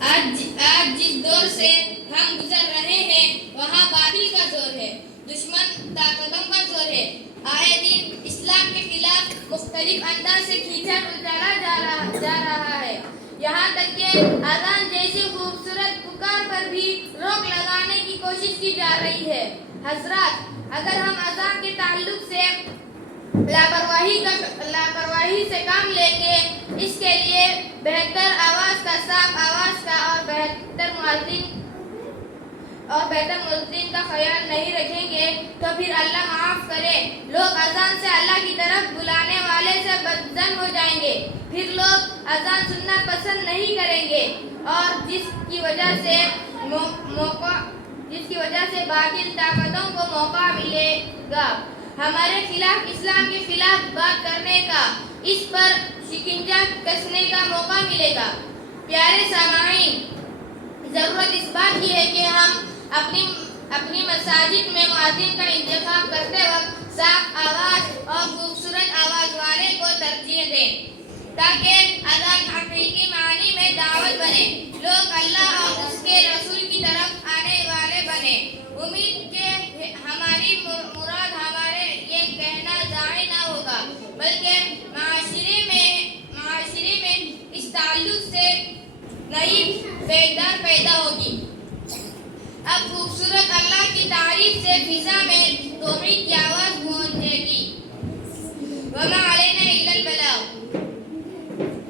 آج جس دور سے ہم گزر رہے ہیں وہاں باطل کا زور ہے، دشمن طاقتوں کا زور ہے۔ آئے دن اسلام کے خلاف مختلف انداز سے کھینچا ڈالا جا رہا ہے، یہاں تک کہ اذان جیسی خوبصورت پکار پر بھی روک لگانے کی کوشش کی جا رہی ہے۔ حضرات، اگر ہم اذان کے تعلق سے لاپرواہی سے کام لیں گے، اس کے لیے بہتر آواز کا، صاف آواز کا اور بہتر مؤذن کا خیال نہیں رکھیں گے تو پھر اللہ معاف کرے، لوگ اذان سے اللہ کی طرف بلانے والے سے بدظن ہو جائیں گے، پھر لوگ اذان سننا پسند نہیں کریں گے، اور جس کی وجہ سے باطل طاقتوں کو موقع ملے گا ہمارے خلاف، اسلام کے خلاف بات کرنے کا، اس پر شکنجہ کسنے کا موقع ملے گا۔ پیارے سامعین، ضرورت اس بات کی ہے کہ ہم اپنی مساجد میں مؤذن کا انتخاب کرتے وقت صاف آواز اور خوبصورت آواز والے کو ترجیح دیں، تاکہ اذان حقیقی معنی میں دعوت بنے، لوگ اللہ اور اس کے رسول کی طرف آنے والے بنے۔ امید کہ ہماری مراد ہمارے یہ کہنا ضائع نہ ہوگا، بلکہ معاشرے میں اس تعلق سے نئی بیداری پیدا ہوگی۔ اب خوبصورت اللہ کی تعریف سے فضا میں توحید کی آواز گونجے گی۔ وما علینا